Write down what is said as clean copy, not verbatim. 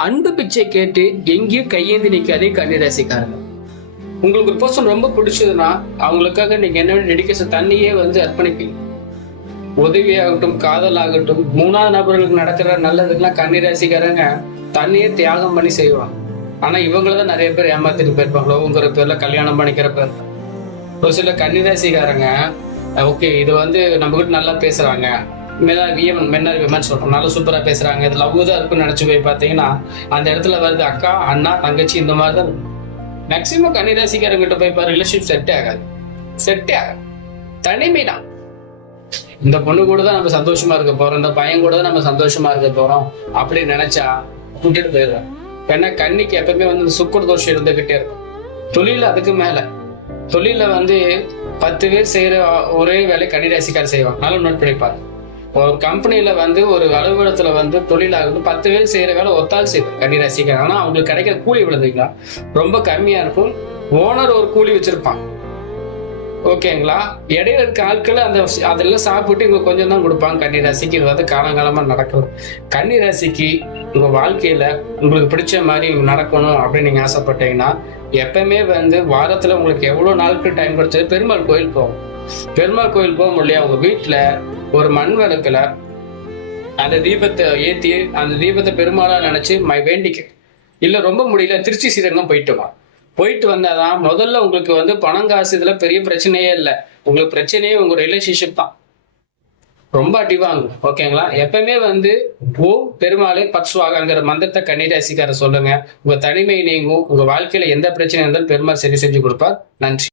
அன்பு பிச்சை கேட்டு எங்கேயும் கையேந்தி நிக்காதே கன்னிராசிக்காரங்க. உங்களுக்கு ஒரு பர்சன் ரொம்ப பிடிச்சதுன்னா அவங்களுக்காக நீங்க என்ன டெடிகேஷன் தண்ணியே அர்ப்பணிப்பீங்க. உதவியாகட்டும், காதல் ஆகட்டும், மூணாவது நபர்களுக்கு நடக்கிற நல்லதுக்கெல்லாம் கன்னிராசிக்காரங்க தண்ணியே தியாகம் பண்ணி செய்வாங்க. ஆனா இவங்களதான் நிறைய பேர் ஏமாத்திட்டு போயிருப்பாங்க. லவ்ங்கிற பேர்ல கல்யாணம் பண்ணிக்கிற பேர். ஒரு சில கன்னிராசிக்காரங்க ஓகே இது நம்ம கிட்ட நல்லா பேசுறாங்க, சொல்றோம், நல்லா சூப்பரா பேசுறாங்க, இது லவ் தான் இருக்குன்னு நினைச்சு போய் பாத்தீங்கன்னா அந்த இடத்துல வருது அக்கா, அண்ணா, தங்கச்சி, இந்த மாதிரி தான். மேக்சிமம் கன்னிராசிக்காரங்கிட்ட போய் பாரு, ரிலேஷன்ஷிப் செட்டே ஆகாது. தனிமை தான். இந்த பொண்ணு கூட தான் நம்ம சந்தோஷமா இருக்க போறோம், இந்த பையன் கூட தான் நம்ம சந்தோஷமா இருக்க போறோம் அப்படின்னு நினைச்சா விட்டுட்டு போயிடுறோம். ஏன்னா கண்ணிக்கு எப்பவுமே சுக்குர் தோஷம் இருந்துகிட்டே இருக்கும். தொழில அதுக்கு மேல தொழில 10 பேர் செய்யற ஒரே வேலை கன்னிராசிக்காரர் செய்வாங்க. நல்லா நோட் பண்ணிப்பாரு. ஒரு கம்பெனில ஒரு அலுவலகத்துல தொழிலாக 10 பேர் செய்யற வேலை ஒத்தாள் செய்வார் கன்னிராசிக்காரர். ஆனா அவங்களுக்கு கிடைக்கிற கூலி விழுந்துங்களா ரொம்ப கம்மியா இருக்கும். ஓனர் ஒரு கூலி வச்சிருப்பான், ஓகேங்களா. இடையில இருக்க ஆட்கள் அதெல்லாம் சாப்பிட்டு இவங்க கொஞ்சம் தான் கொடுப்பாங்க கன்னிராசிக்கு. இது காலங்காலமா நடக்கும். கன்னிராசிக்கு உங்க வாழ்க்கையில உங்களுக்கு பிடிச்ச மாதிரி நடக்கணும் அப்படின்னு நீங்க ஆசைப்பட்டீங்கன்னா எப்பவுமே வாரத்துல உங்களுக்கு எவ்வளவு நாட்கள் டைம் கிடைச்சது, பெருமாள் கோயில் போகும். பெருமாள் கோயில் போக முடியல, உங்க வீட்டுல ஒரு மண் விளக்குல அந்த தீபத்தை ஏத்தி அந்த தீபத்தை பெருமாளா நினைச்சு வேண்டிக்க. இல்ல ரொம்ப முடியல, திருச்சி ஸ்ரீரங்கம் போயிட்டு வந்தாதான் முதல்ல உங்களுக்கு பணம் காசு இதுல பெரிய பிரச்சனையே இல்லை. உங்களுக்கு பிரச்சனையே உங்க ரிலேஷன்ஷிப் தான். ரொம்ப அடிவாங்க, ஓகேங்களா. எப்பவுமே ஓம் பெருமாளே பத்ஸ்வாகங்கிற மந்திரத்தை கன்னிராசிக்கார சொல்லுங்க. உங்க தனிமை நீங்கும். உங்க வாழ்க்கையில எந்த பிரச்சனை இருந்தாலும் பெருமாள் சரி செஞ்சு கொடுப்பார். நன்றி.